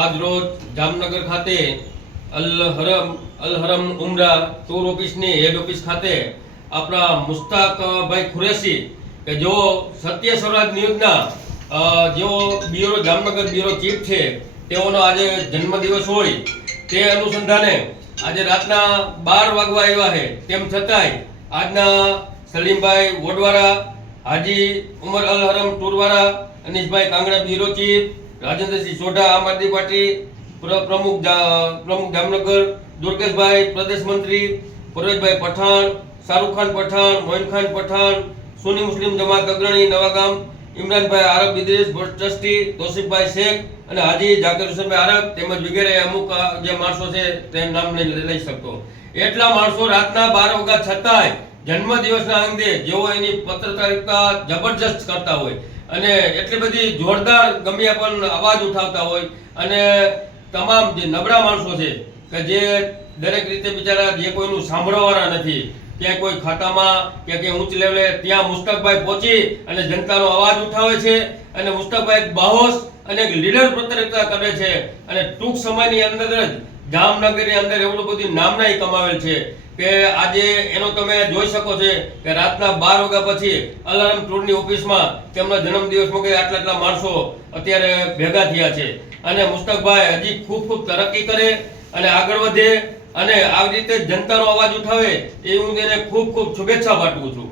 આજ રોજ જામનગર ખાતે અલ હરમ ઉમરા ટૂર ઓફિસની હેડ ઓફિસ ખાતે આપણા મુસ્તાકભાઈ કુરેશી કે જેઓ સત્ય સ્વરાજ ન્યૂઝના જેઓ બ્યુરો જામનગર બ્યુરો ચીફ છે તેઓનો આજે જન્મદિવસ હોય તે અનુસંધાને આજે રાતના 12 વાગવા આવ્યા છે તેમ છતાંય આજના સલીમભાઈ વોડવારા, હાજી ઉમર અલ હરમ ટૂરવાળા, અનીશભાઈ કાંગડા બ્યુરો ચીફ, રાજેન્દ્રસિંહ સોઢા આમ આદમી પાર્ટી પ્રમુખ જામનગર, દુર્ગેશભાઈ પ્રદેશ મંત્રી, પરેશભાઈ પઠાણ, શાહરુખ ખાન પઠાણ, મોઇન ખાન પઠાણ, સુન્ની મુસ્લિમ જમાત અગ્રણી નવાગામ, ઇમરાનભાઈ આરબ ઇદ્રીસ ટ્રસ્ટી, તોસીફભાઈ શેખ અને હાજી જાકીર હુસેનભાઈ આરબ તેમજ વગેરે અમુક જે માણસો છે તે નામ નહીં લઈ શકતો. એટલા માણસો રાતના 12 વાગ્યા છતાંય જન્મદિવસના અંગે જેઓ એની પત્રકારિતા જબરજસ્ત કરતા હોય અને એટલી બધી જોરદાર ગમ્યા પણ અવાજ ઉઠાવતા હોય અને તમામ જે નબળા માણસો છે કે જે દરેક રીતે બિચારા જે કોઈનું સાંભળવાવાળા નથી, ક્યાંય કોઈ ખાતામાં કે ક્યાંય ઉચ્ચ લેવલે ત્યાં મુસ્તકભાઈ પહોંચી અને જનતાનો અવાજ ઉઠાવે છે અને મુસ્તકભાઈ બાહોશ અને એક લીડર પત્રકારિતા કરે છે અને ટૂંક સમયની અંદર જ જામનગરની અંદર એવડું બધું નામના કમાવેલ છે કે આજે એનો તમે જોઈ શકો છો કે રાતના 12 વાગ્યા પછી અલાર્મ ટૂરની ઓફિસમાં તેમના જન્મદિવસમાં કે આટલા માણસો અત્યારે ભેગા થયા છે અને મુસ્તકભાઈ હજી ખૂબ તરક્કી કરે અને આગળ વધે અને આવી રીતે જનતાનો અવાજ ઉઠાવે એ હું તેને ખૂબ શુભેચ્છા પાઠવું છું.